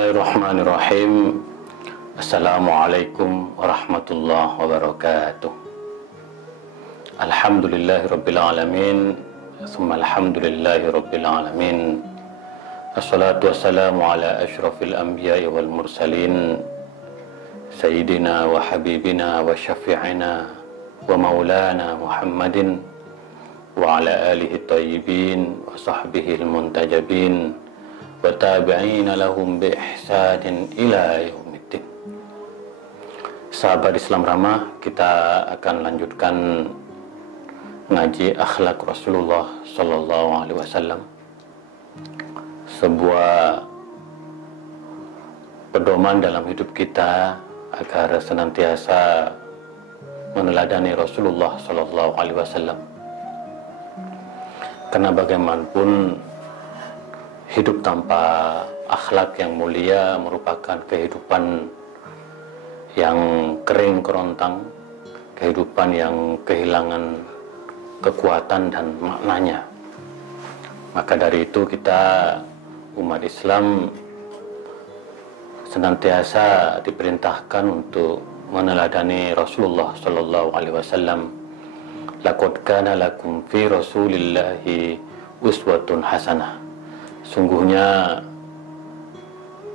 Bismillahirrahmanirrahim. Assalamualaikum warahmatullahi wabarakatuh. Alhamdulillahirabbil alamin. Tsumma alhamdulillahirabbil alamin. Assalatu wassalamu ala asyrafil anbiya'i wal mursalin. Sayyidina wa habibina wa syafi'ina wa maulana Muhammadin wa ala alihi thayyibin wa sahbihi al-muntajabin wa tabi'ina lahum bi ihsanin ila yaumiddin. Sahabat Islam Ramah, kita akan lanjutkan ngaji akhlak Rasulullah sallallahu alaihi wasallam. Sebuah pedoman dalam hidup kita agar senantiasa meneladani Rasulullah sallallahu alaihi wasallam. Karena bagaimanapun hidup tanpa akhlak yang mulia merupakan kehidupan yang kering kerontang, kehidupan yang kehilangan kekuatan dan maknanya. Maka dari itu kita umat Islam senantiasa diperintahkan untuk meneladani Rasulullah sallallahu alaihi wasallam. Laqad kana lakum fi Rasulillahi uswatun hasanah. Sungguhnya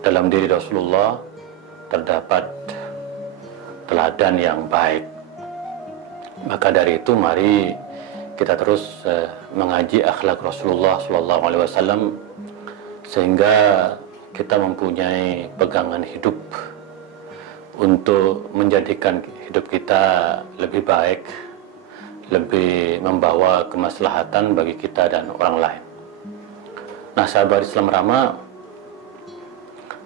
dalam diri Rasulullah terdapat teladan yang baik. Maka dari itu mari kita terus mengaji akhlak Rasulullah sallallahu alaihi wasallam sehingga kita mempunyai pegangan hidup untuk menjadikan hidup kita lebih baik, lebih membawa kemaslahatan bagi kita dan orang lain. Nah, sahabat Islam Ramah,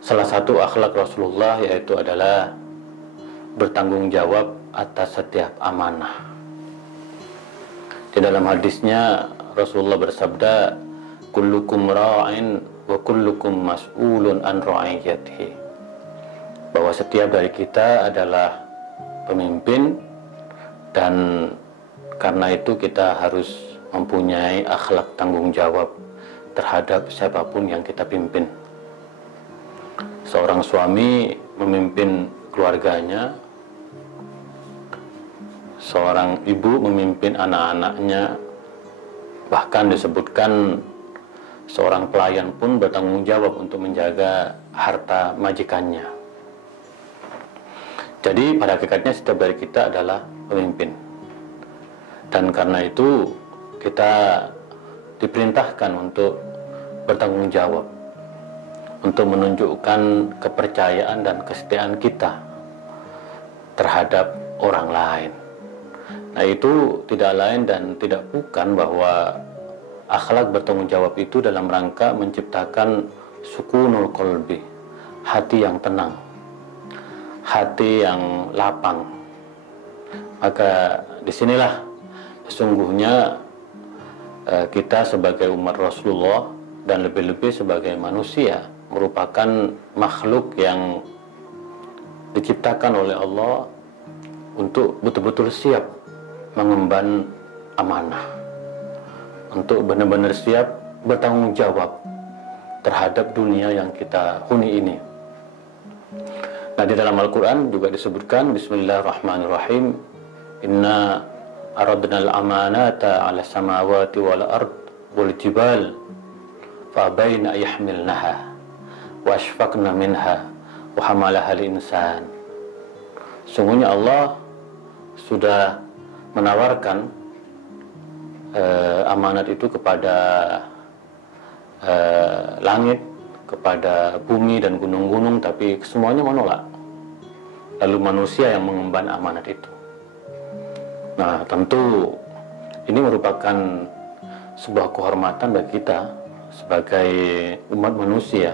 salah satu akhlak Rasulullah yaitu adalah bertanggung jawab atas setiap amanah. Di dalam hadisnya Rasulullah bersabda, kullukum ra'in wa kullukum mas'ulun an ra'iyatihi. Bahwa setiap dari kita adalah pemimpin dan karena itu kita harus mempunyai akhlak tanggung jawab terhadap siapapun yang kita pimpin. Seorang suami memimpin keluarganya, seorang ibu memimpin anak-anaknya, bahkan disebutkan seorang pelayan pun bertanggung jawab untuk menjaga harta majikannya. Jadi pada hakikatnya setiap dari kita adalah pemimpin. Dan karena itu kita diperintahkan untuk bertanggung jawab, untuk menunjukkan kepercayaan dan kesetiaan kita terhadap orang lain. Nah, itu tidak lain dan tidak bukan bahwa akhlak bertanggung jawab itu dalam rangka menciptakan sukunul qalbi, hati yang tenang, hati yang lapang. Maka disinilah sesungguhnya kita sebagai umat Rasulullah dan lebih-lebih sebagai manusia merupakan makhluk yang diciptakan oleh Allah untuk betul-betul siap mengemban amanah, untuk benar-benar siap bertanggung jawab terhadap dunia yang kita huni ini. Nah, di dalam Al-Quran juga disebutkan, Bismillahirrahmanirrahim, Inna aradnal amanata ala samawati wal ard wal jibal fabaina yahmilnaha wa ashfaqna minha wa hamalaha al-insan. Sungguhnya Allah sudah menawarkan amanat itu kepada langit, kepada bumi dan gunung-gunung, tapi semuanya menolak. Lalu manusia yang mengemban amanat itu. Nah, tentu ini merupakan sebuah kehormatan bagi kita sebagai umat manusia,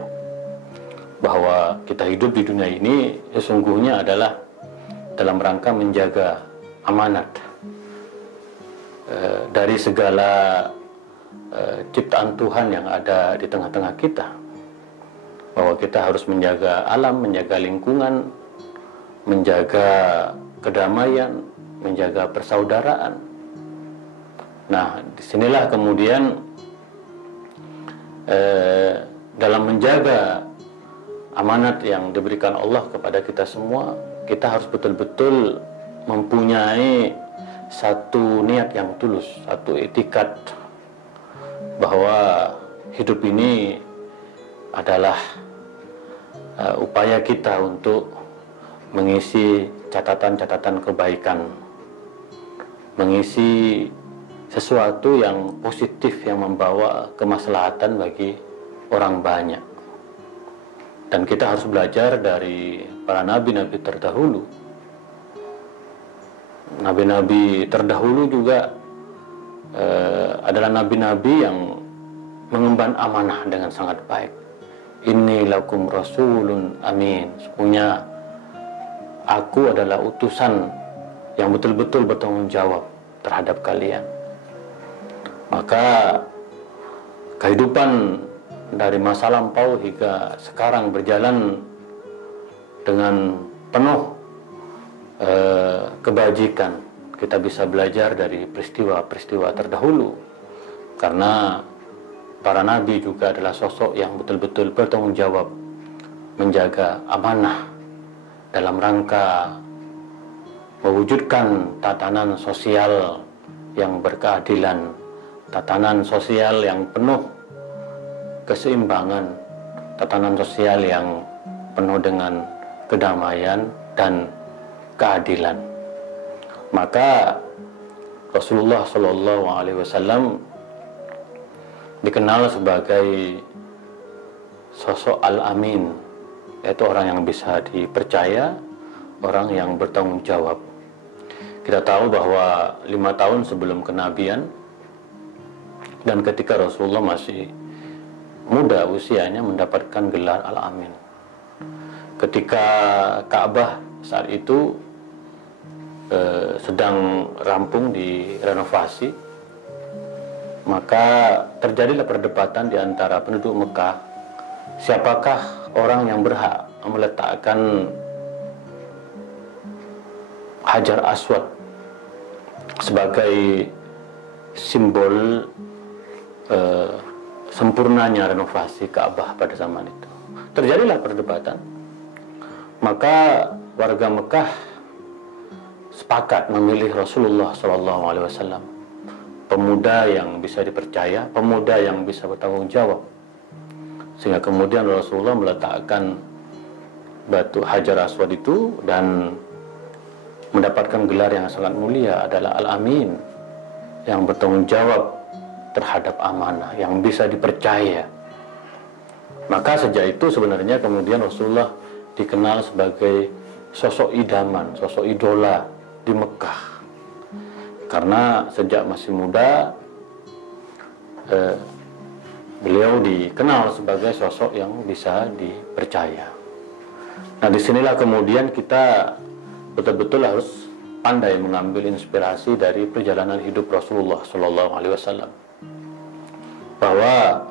bahwa kita hidup di dunia ini sesungguhnya adalah dalam rangka menjaga amanat dari segala ciptaan Tuhan yang ada di tengah-tengah kita, bahwa kita harus menjaga alam, menjaga lingkungan, menjaga kedamaian, menjaga persaudaraan. Nah, disinilah kemudian dalam menjaga amanat yang diberikan Allah kepada kita semua, kita harus betul-betul mempunyai satu niat yang tulus, satu etikat bahwa hidup ini adalah upaya kita untuk mengisi catatan-catatan kebaikan, mengisi sesuatu yang positif yang membawa kemaslahatan bagi orang banyak. Dan kita harus belajar dari para nabi-nabi terdahulu. Nabi-nabi terdahulu juga adalah nabi-nabi yang mengemban amanah dengan sangat baik. Inni lakum rasulun amin. Sesungguhnya aku adalah utusan yang betul-betul bertanggung jawab terhadap kalian. Maka kehidupan dari masa lampau hingga sekarang berjalan dengan penuh kebajikan. Kita bisa belajar dari peristiwa-peristiwa terdahulu, karena para nabi juga adalah sosok yang betul-betul bertanggung jawab menjaga amanah dalam rangka mewujudkan tatanan sosial yang berkeadilan, tatanan sosial yang penuh keseimbangan, tatanan sosial yang penuh dengan kedamaian dan keadilan. Maka Rasulullah Shallallahu Alaihi Wasallam dikenal sebagai sosok Al-Amin, yaitu orang yang bisa dipercaya, orang yang bertanggung jawab. Kita tahu bahwa 5 tahun sebelum kenabian dan ketika Rasulullah masih muda usianya mendapatkan gelar Al-Amin. Ketika Ka'bah saat itu sedang rampung direnovasi, maka terjadilah perdebatan di antara penduduk Mekah, siapakah orang yang berhak meletakkan Hajar Aswad sebagai simbol sempurnanya renovasi Ka'bah pada zaman itu. Terjadilah perdebatan. Maka warga Mekah sepakat memilih Rasulullah SAW, pemuda yang bisa dipercaya, pemuda yang bisa bertanggung jawab. Sehingga kemudian Rasulullah meletakkan batu Hajar Aswad itu dan mendapatkan gelar yang sangat mulia adalah Al-Amin, yang bertanggung jawab terhadap amanah, yang bisa dipercaya. Maka sejak itu sebenarnya kemudian Rasulullah dikenal sebagai sosok idaman, sosok idola di Mekah. Karena sejak masih muda beliau dikenal sebagai sosok yang bisa dipercaya. Nah, disinilah kemudian kita betul-betul harus pandai mengambil inspirasi dari perjalanan hidup Rasulullah SAW. Bahwa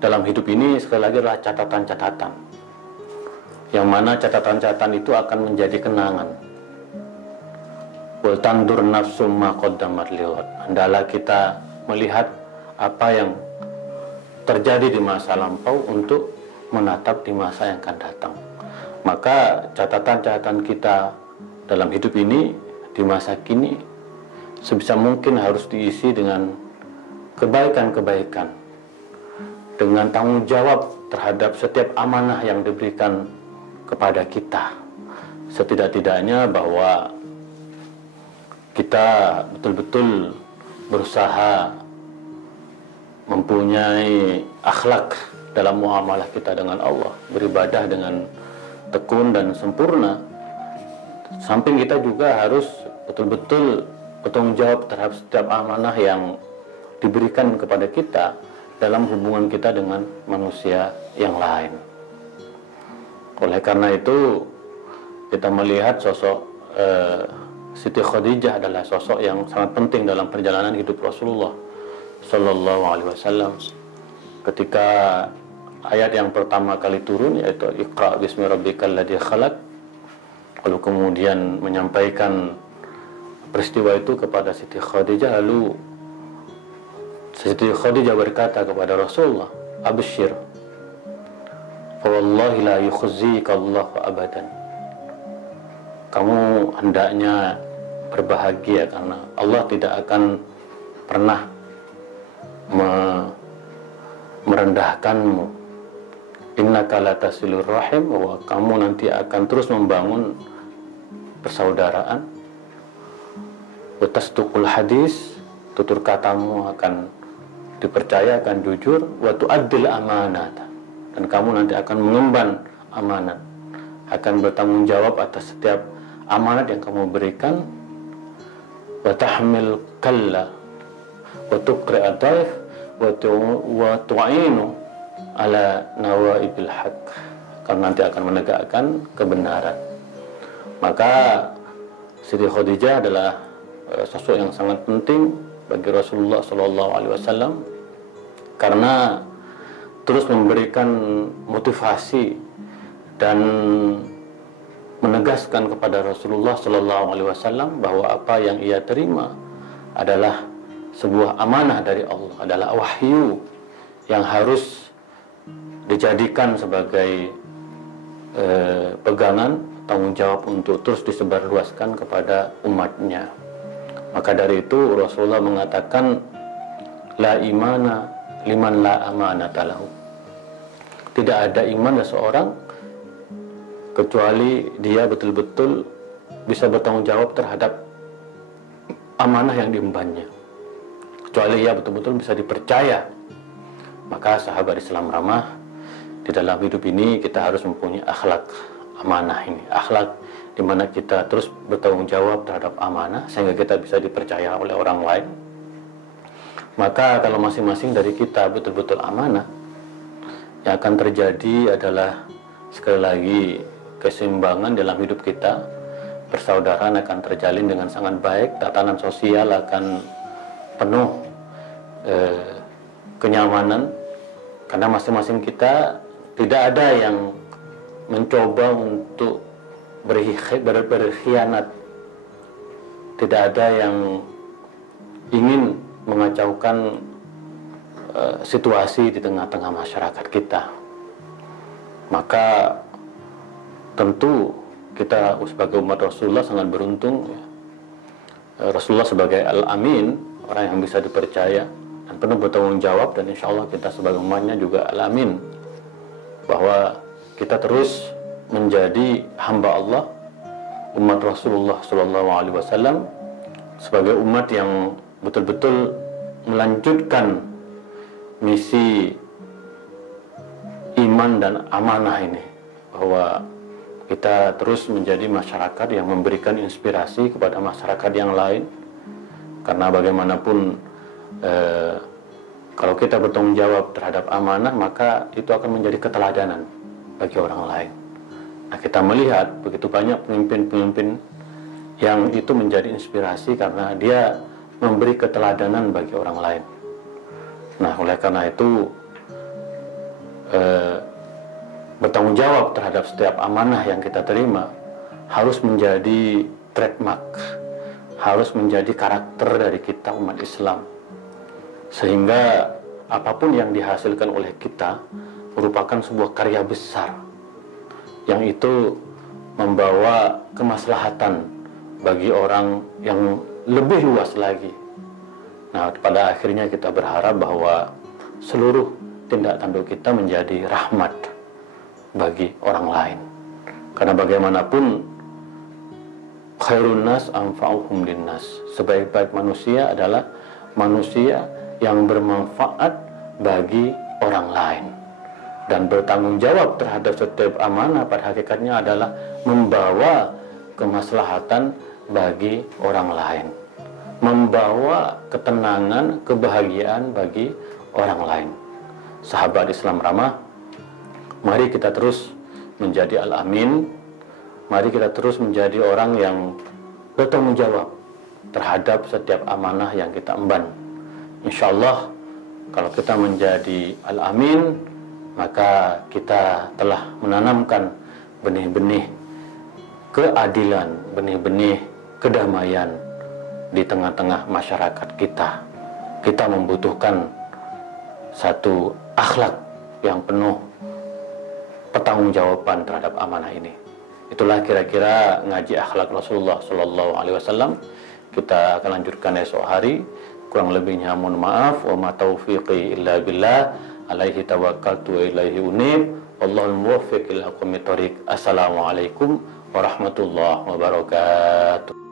dalam hidup ini sekali lagi adalah catatan-catatan, yang mana catatan-catatan itu akan menjadi kenangan. Wal tandur nafsum ma qaddamat lighad. Hendaklah kita melihat apa yang terjadi di masa lampau untuk menatap di masa yang akan datang. Maka catatan-catatan kita dalam hidup ini di masa kini sebisa mungkin harus diisi dengan kebaikan-kebaikan, dengan tanggung jawab terhadap setiap amanah yang diberikan kepada kita. Setidak-tidaknya bahwa kita betul-betul berusaha mempunyai akhlak dalam muamalah kita dengan Allah, beribadah dengan tekun dan sempurna. Samping kita juga harus betul-betul bertanggung jawab terhadap setiap amanah yang diberikan kepada kita dalam hubungan kita dengan manusia yang lain. Oleh karena itu kita melihat sosok Siti Khadijah adalah sosok yang sangat penting dalam perjalanan hidup Rasulullah Sallallahu Alaihi Wasallam. Ketika ayat yang pertama kali turun, yaitu Iqra bismi rabbikal ladzi khalaq, lalu kemudian menyampaikan peristiwa itu kepada Siti Khadijah, lalu Siti Khadijah berkata kepada Rasulullah, "Absyir, Fawallahi la yukhzika Allah abadan. Kamu hendaknya berbahagia karena Allah tidak akan pernah merendahkanmu. Innaka latasilur rahim, bahwa kamu nanti akan terus membangun persaudaraan. Wa tasduqul hadis, tutur katamu akan dipercaya, akan jujur. Wa tu'addil amanat, dan kamu nanti akan mengemban amanat, akan bertanggung jawab atas setiap amanat yang kamu berikan. Wa tahmil kalla wa tuqri'ad daif wa tu'inu ala nawaibil haq, karena nanti akan menegakkan kebenaran. Maka Siti Khadijah adalah sosok yang sangat penting bagi Rasulullah SAW, karena terus memberikan motivasi dan menegaskan kepada Rasulullah SAW bahwa apa yang ia terima adalah sebuah amanah dari Allah, adalah wahyu yang harus dijadikan sebagai pegangan tanggung jawab untuk terus disebarluaskan kepada umatnya. Maka dari itu Rasulullah mengatakan, la imana liman la amanata lahu. Tidak ada iman seseorang kecuali dia betul-betul bisa bertanggung jawab terhadap amanah yang diembannya, kecuali ia betul-betul bisa dipercaya. Maka sahabat Islam ramah, di dalam hidup ini kita harus mempunyai akhlak amanah ini, akhlak di mana kita terus bertanggung jawab terhadap amanah sehingga kita bisa dipercaya oleh orang lain. Maka kalau masing-masing dari kita betul-betul amanah, yang akan terjadi adalah sekali lagi keseimbangan dalam hidup kita, persaudaraan akan terjalin dengan sangat baik, tatanan sosial akan penuh kenyamanan, karena masing-masing kita tidak ada yang mencoba untuk berkhianat, tidak ada yang ingin mengacaukan situasi di tengah-tengah masyarakat kita. Maka tentu kita sebagai umat Rasulullah sangat beruntung, Rasulullah sebagai Al-Amin, orang yang bisa dipercaya dan penuh bertanggung jawab, dan insya Allah kita sebagai umatnya juga Al-Amin, bahwa kita terus menjadi hamba Allah, umat Rasulullah SAW, sebagai umat yang betul-betul melanjutkan misi iman dan amanah ini, bahwa kita terus menjadi masyarakat yang memberikan inspirasi kepada masyarakat yang lain. Karena bagaimanapun kalau kita bertanggung jawab terhadap amanah, maka itu akan menjadi keteladanan bagi orang lain. Nah, kita melihat begitu banyak pemimpin-pemimpin yang itu menjadi inspirasi karena dia memberi keteladanan bagi orang lain. Nah, oleh karena itu bertanggung jawab terhadap setiap amanah yang kita terima harus menjadi trademark, harus menjadi karakter dari kita umat Islam, sehingga apapun yang dihasilkan oleh kita merupakan sebuah karya besar yang itu membawa kemaslahatan bagi orang yang lebih luas lagi. Nah, pada akhirnya kita berharap bahwa seluruh tindak tanduk kita menjadi rahmat bagi orang lain. Karena bagaimanapun khairun nas anfa'uhum linnas, sebaik-baik manusia adalah manusia yang bermanfaat bagi orang lain. Dan bertanggung jawab terhadap setiap amanah pada hakikatnya adalah membawa kemaslahatan bagi orang lain, membawa ketenangan, kebahagiaan bagi orang lain. Sahabat Islam ramah, mari kita terus menjadi Al-Amin, mari kita terus menjadi orang yang bertanggung jawab terhadap setiap amanah yang kita emban. Insya Allah, kalau kita menjadi Al-Amin, maka kita telah menanamkan benih-benih keadilan, benih-benih kedamaian di tengah-tengah masyarakat kita. Kita membutuhkan satu akhlak yang penuh pertanggungjawaban terhadap amanah ini. Itulah kira-kira ngaji akhlak Rasulullah Shallallahu Alaihi Wasallam. Kita akan lanjutkan esok hari. Kurang lebihnya mohon maaf. Wa ma taufiqi illa billah. Alaihi tawakkaltu wa ilaihi unib. Wallahul muwaffiq ila aqwamit thoriq. Assalamualaikum warahmatullahi wabarakatuh.